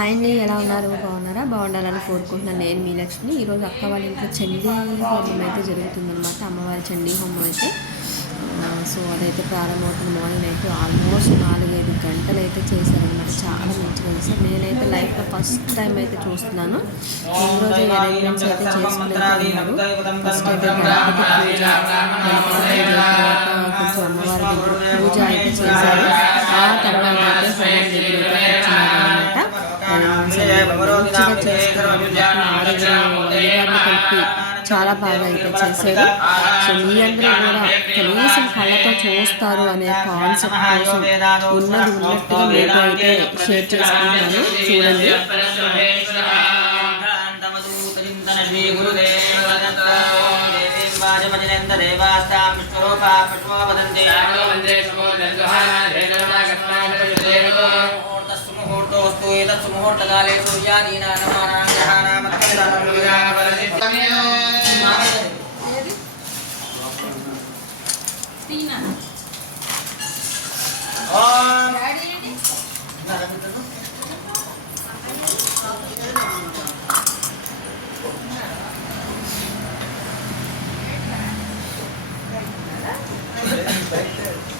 Hi అండి ఎలా ఉన్నారు? బాగున్నారా? బాగుండాలని కోరుకుంటున్నాను నేను మీ లక్ష్మి. ఈరోజు అక్క వాళ్ళ ఇంట్లో చండీ హోమం అయితే జరుగుతుందన్నమాట. అమ్మవారి చండీ హోమం అయితే. సో అదైతే ప్రారంభమవుతుంది. మార్నింగ్ అయితే ఆల్మోస్ట్ నాలుగైదు గంటలు అయితే చేశారనమాట చాలా మంచిగా చేశారు. నేనైతే లైఫ్లో ఫస్ట్ టైం అయితే చూస్తున్నాను. ఈ రోజు అరేంజ్మెంట్స్ అయితే చేసుకున్నారు ఫస్ట్ అయితే గణపతి పూజ కొంచెం అమ్మవారి దగ్గర పూజ అయితే చేశారు. ఆ తర్వాత అయితే చాలా బాగా అయితే చేశారు. సో మీ అందరూ కూడా కనీసం కళ్ళతో చూస్తారు అనే కాన్సెప్ట్ కోసం ఉన్నది ఉన్నట్టుగా మీతో అయితే షేర్ చేసుకుంటాను చూడండి. ముహూర్తోస్తు ఏతత్సు ముహూర్తకాలే సూర్యాదీనా నమానాం ఓం స్వాహా చాట్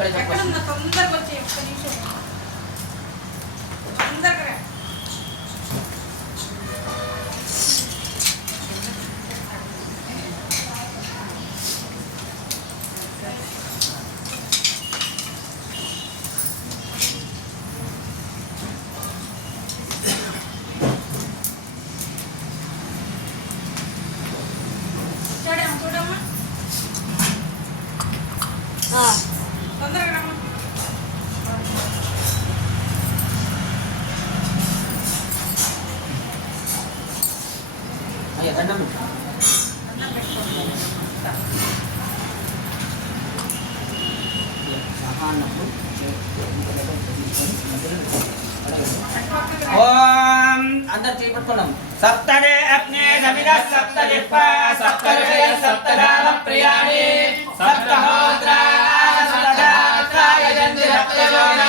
ఇక్కడే చెప్పండి అన్నం ఓం అందరు చేపట్టుకున్నాం సప్తదే అగ్నే సమిద సప్త సప్త ఋషయ సప్త ప్రియాణి. సప్తహోత్ర సప్తధాత్రాయ జంతి సప్త యోగా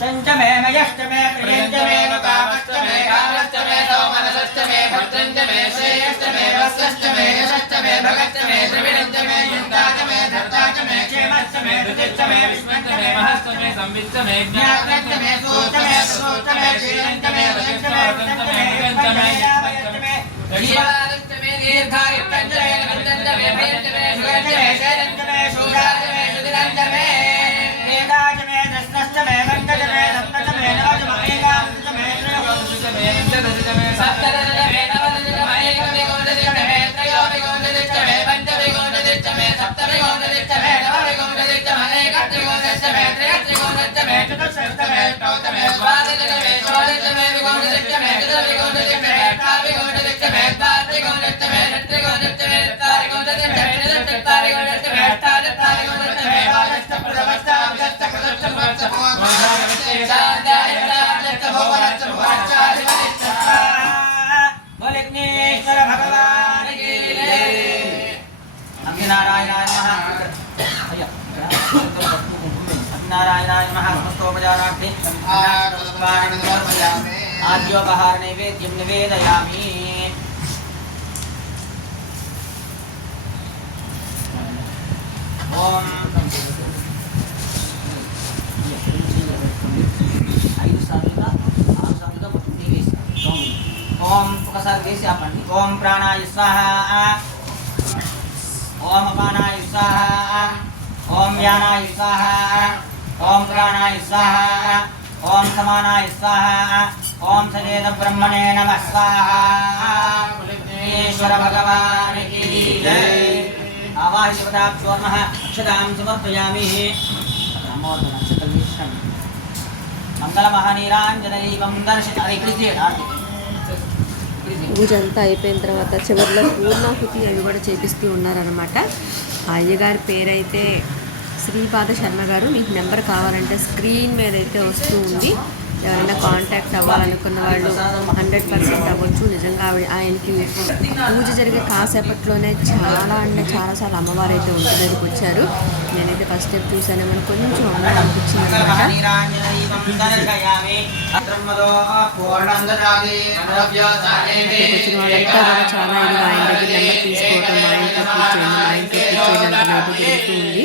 च मे मयश्च मे प्रियञ्च मे कामश्च मे कामश्च मे सोमनसश्च मे भद्रञ्च मे श्रेयश्च मे वत्सश्च मे यशश्च मे भगश्च मे द्रविडञ्च मे युन्दाच मे धर्ताच मे क्षेमश्च मे ऋतिश्च मे विष्णश्च मे महश्च मे संविच्च मे ज्ञातञ्च मे सूच मे सूच मे क्षीरञ्च मे वदञ्च मे वदञ्च मे युञ्च मे यावयञ्च मे दीर्घायुक्तमे दीर्घायुक्तञ्च मे नन्दञ्च मे भयञ्च मे सुगञ्च मे शैरञ्च मे शो ఏకత్రిగోదశమే नमः स्वस्तोपचाराक्षे आद्योपहार नैवेद्यं निवेदयामि। ओम। ओम उपसर्गेशापणि ओम प्राणाय स्वाहा। ओम अपानाय स्वाहा। ओम ज्ञानाय स्वाहा। ఓం ప్రాణాయ స్వాహ ఓం సమానాయ స్వాహ ఓం సజేత బ్రహ్మణే నమ స్వాహేశ్వర భగవానికి జై. ఆవాహితాభ్యో అక్షతాం సమర్పయామి. నమోదన మంగళమహనీరాంజనైవం దర్శన అది ఇక్కడ పూజ అంతా అయిపోయిన తర్వాత చివరిలో పూర్ణాహుతి అవి కూడా చేపిస్తూ ఉన్నారనమాట అయ్యగారి పేరైతే శ్రీపాద శర్మ గారు మీకు నెంబర్ కావాలంటే స్క్రీన్ మీద అయితే వస్తూ ఉంది. ఎవరైనా కాంటాక్ట్ అవ్వాలనుకున్న వాళ్ళు హండ్రెడ్ పర్సెంట్ అవ్వచ్చు. నిజంగా ఆవిడ ఆయనకి పూజ జరిగే కాసేపట్లోనే చాలా అంటే చాలాసార్లు అమ్మవారు అయితే ఒంటి దగ్గరికి వచ్చారు. నేనైతే ఫస్ట్ స్టెప్ చూసాను మనకు కొంచెం అమ్మాయి అనిపించింది అనమాట వచ్చిన వాళ్ళంతా కూడా చాలా ఆయన దగ్గర నెంబర్ తీసుకోవటం మా ఇంట్లో కూర్చోండి మా ఇంట్లో కూర్చోండి జరుగుతూ ఉంది.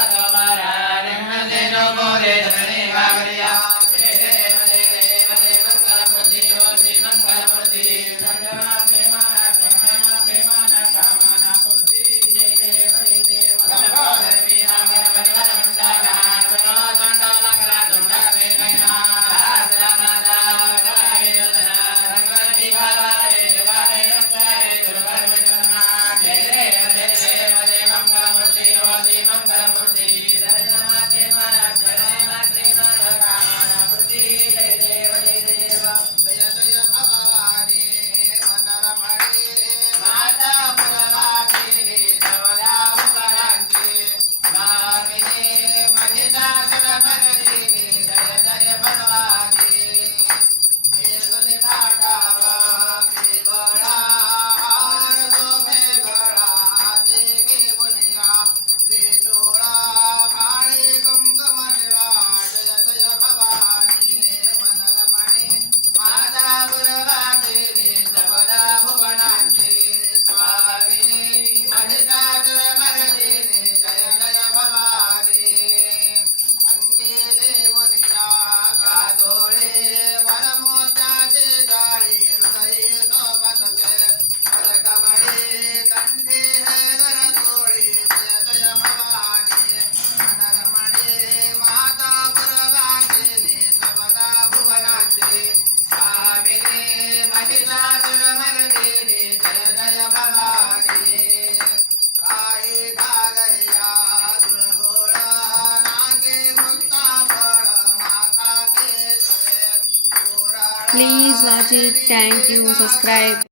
please watch it. Thank you. Subscribe.